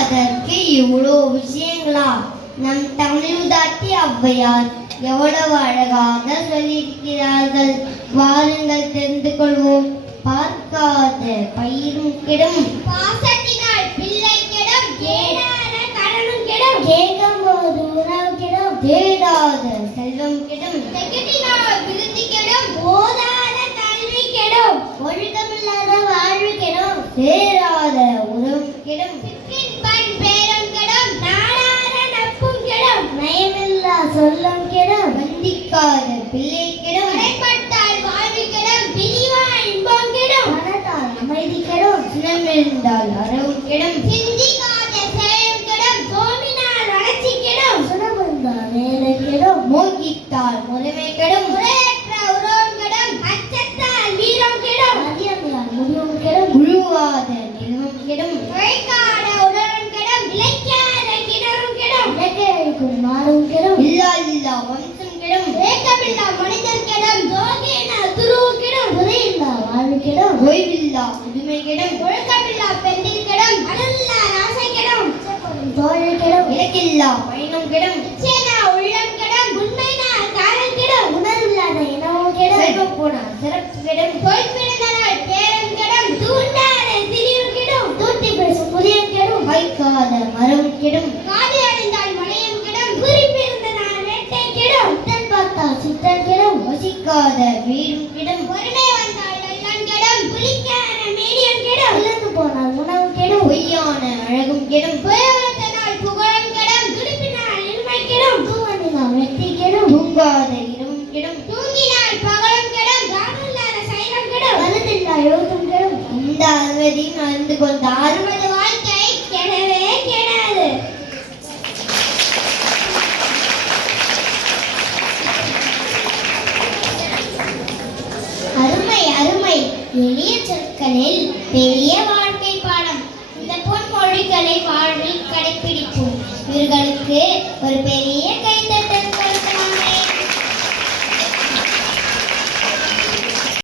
அதற்கு இவ்வளோ விஷயங்களா? நம் தமிழுதாட்டி ஔவையார் எவ்வளவு அழகாக சொல்லியிருக்கிறார்கள். வாருங்கள் தெரிந்து கொள்வோம். பார்க்காத பயிரும் கெடும், பாசத்தினால் பிள்ளை கெடும், ஏடாத கடனும் கெடும், கேட்கும் போது உணவு கெடும், தேடாத செல்வம் கெடும், திகட்டினால் விருத்தி கெடும், போதாத கல்வி கெடும், ஒழுக்கமில்லாத வாழ்வு கெடும், சேராத உறவு கெடும், பண் பேரம் கெடும், நாடாத நட்பும் கெடும், நயமில்லா சொல்லம் கெடும், வந்திக்காத பிள்ளை கெடும், அடைப்பட்டால் வாழ்வு கெடும், பிரிவா இன்பம் கெடும், மனதால் அமைதி கெடும், சினமிருந்தால் அறவு கெடும், சிந்திக்காத செயலும் கெடும், சோமினால் வளர்ச்சி கெடும், சுனமிருந்தால் வேலை கெடும், மோகித்தால் முறைமை கெடும், முறையற்ற உறவும் கெடும், அச்சத்தால் வீரம் கெடும், மதியமில்லால் முடிவும் கெடும், உழுவாத நிலமும் கெடும், உழைக்காத உடலும் கெடும், இழைக்காத கிணறும் கெடும், இலக்கை அழிக்கும் நாடும் கெடும், இல்லா வம்சம் கெடும், ஏக்கமில்லா மனிதர் கெடும், ஜோகேன துருவு கெடும், துறையில்லா வாழ்வு கெடும், ஓய்வில்லா முதுமை கெடும், ஒழுக்கமில்லா பெண்ணில் கெடும், அனல்லா ராசை கெடும், தோழல் கெடும், இலக்கில்லா பயணம் கெடும், நிச்சயனா உள்ளம் கெடும், உண்மைனா காதல் கெடும், உணர்வில்லாத இனமும் கெடும், செல்வம் போனால் சிறப்பு கெடும், பொய்ப்பிழந்தனால் பேரம் கெடும், தூண்டாத திரிவு கெடும், தூத்தி பேசும் புதியம் கெடும், வைக்காத மரம் கெடும், காது அடைந்தால் மலையும் கெடும், குறிப்பிருந்தனால் வேட்டை கெடும், சித்தன் பார்த்தால் சித்தன் கெடும், வசிக்காத வீடும் கெடும், ஒருமை வந்தால் நல்லன் கெடும், புலிக்கான மேனியம் கெடும், இழந்து போனால் உணவு கெடும், பொய்யான அழகும் கெடும், புயவரத்தினால் புகழும் கெடும், துடிப்பினால் இன்மை கெடும், தூவனினால் வெற்றி கெடும், தூங்காத இரவும் கெடும், தூங்கினால் பகலும் கெடும், தானில்லாத சைனம் கெடும், மனதில்லா எழுத்தும் கெடும். இந்த அறுவதையும் அறிந்து கொண்டால் அறுபது வாழ்க்கை கெடவே கெடாது. அருமை அருமை. எளிய சொற்களில் பெரிய வாழ்க்கை பாடம். இந்த பொன்மொழிகளை வாழ்வில் கடைபிடிப்போம். இவர்களுக்கு ஒரு பெரிய